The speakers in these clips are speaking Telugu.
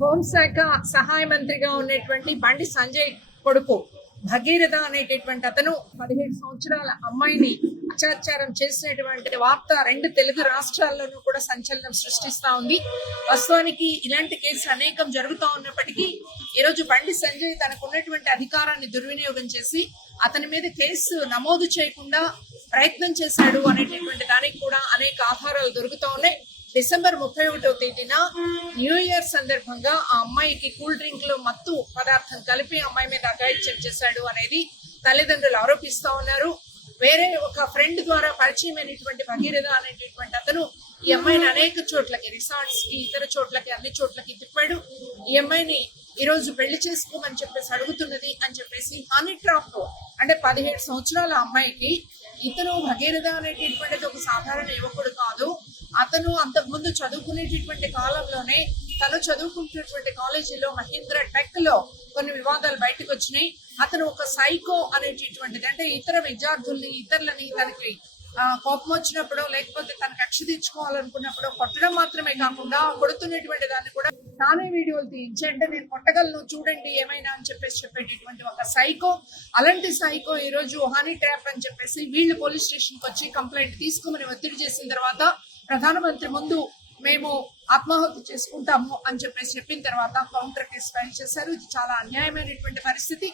హోంశాఖ సహాయ మంత్రిగా ఉన్నటువంటి బండి సంజయ్ కొడుకు భగీరథ అనేటటువంటి అతను 17 సంవత్సరాల అమ్మాయిని అత్యాచారం చేసినటువంటి వార్త 2 తెలుగు రాష్ట్రాల్లోనూ కూడా సంచలనం సృష్టిస్తా ఉంది. వాస్తవానికి ఇలాంటి కేసులు అనేకం జరుగుతూ ఉన్నప్పటికీ ఈరోజు బండి సంజయ్ తనకున్నటువంటి అధికారాన్ని దుర్వినియోగం చేసి అతని మీద కేసు నమోదు చేయకుండా ప్రయత్నం చేశాడు అనేటటువంటి దానికి కూడా అనేక ఆధారాలు దొరుకుతూ ఉన్నాయి. డిసెంబర్ 31వ తేదీన న్యూ ఇయర్ సందర్భంగా ఆ అమ్మాయికి కూల్ డ్రింక్ లో మత్తు పదార్థం కలిపి అమ్మాయి మీద అఘాయిత్యం చేశాడు అనేది తల్లిదండ్రులు ఆరోపిస్తా ఉన్నారు. వేరే ఒక ఫ్రెండ్ ద్వారా పరిచయమైనటువంటి భగీరథ అనేటటువంటి అతను ఈ అమ్మాయిని అనేక చోట్లకి, రిసార్ట్స్ కి, ఇతర చోట్లకి, అన్ని చోట్లకి తిప్పాడు. ఈ అమ్మాయిని ఈ రోజు పెళ్లి చేసుకోమని చెప్పేసి అడుగుతున్నది అని చెప్పేసి హనీ ట్రాప్ అంటే 17 సంవత్సరాల అమ్మాయికి ఇతను భగీరథ అనేటటువంటిది ఒక సాధారణ యువకుడు కాదు. అతను అంతకుముందు చదువుకునేటటువంటి కాలంలోనే తను చదువుకుంటున్నటువంటి కాలేజీలో మహీంద్రా టెక్ లో కొన్ని వివాదాలు బయటకు వచ్చినాయి. అతను ఒక సైకో అనేటటువంటిది అంటే ఇతర విద్యార్థుల్ని, ఇతరులని తనకి కోపం వచ్చినప్పుడు లేకపోతే తన కక్ష తీర్చుకోవాలనుకున్నప్పుడు కొట్టడం మాత్రమే కాకుండా కొడుతున్నటువంటి దాన్ని కూడా తానే వీడియోలు తీయించి అంటే నేను కొట్టగలను చూడండి ఏమైనా అని చెప్పేసి చెప్పేటటువంటి ఒక సైకో. అలాంటి సైకో ఈ రోజు హనీ ట్రాప్ అని చెప్పేసి వీళ్ళు పోలీస్ స్టేషన్ కి వచ్చి కంప్లైంట్ తీసుకోమని ఒత్తిడి చేసిన తర్వాత ప్రధానమంత్రి ముందు మేము ఆత్మాహుతి చేసుకుంటాము అని చెప్పేసి చెప్పిన తర్వాత కౌంటర్ కేసు ఫైల్ చేశారు. ఇది చాలా అన్యాయమైనటువంటి పరిస్థితి.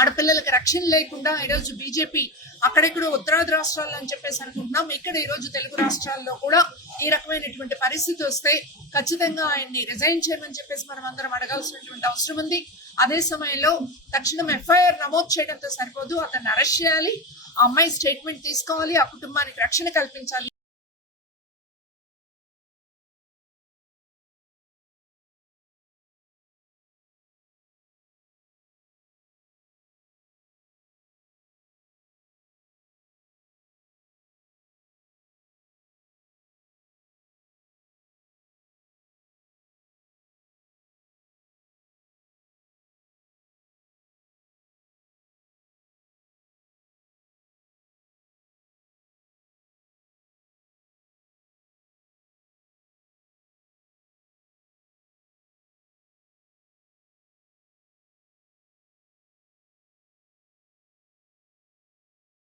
ఆడపిల్లలకి రక్షణ లేకుండా ఈరోజు బీజేపీ అక్కడెక్కడో ఉత్తరాది రాష్ట్రాల్లో అని చెప్పేసి అనుకుంటున్నాం. ఇక్కడ ఈరోజు తెలుగు రాష్ట్రాల్లో కూడా ఈ రకమైనటువంటి పరిస్థితి వస్తే ఖచ్చితంగా ఆయన్ని రిజైన్ చేయమని చెప్పేసి మనం అందరం అడగాల్సినటువంటి అవసరం ఉంది. అదే సమయంలో తక్షణం ఎఫ్ఐఆర్ నమోదు చేయడంతో సరిపోదు, అతన్ని అరెస్ట్ చేయాలి, ఆ అమ్మాయి స్టేట్మెంట్ తీసుకోవాలి, ఆ కుటుంబానికి రక్షణ కల్పించాలి.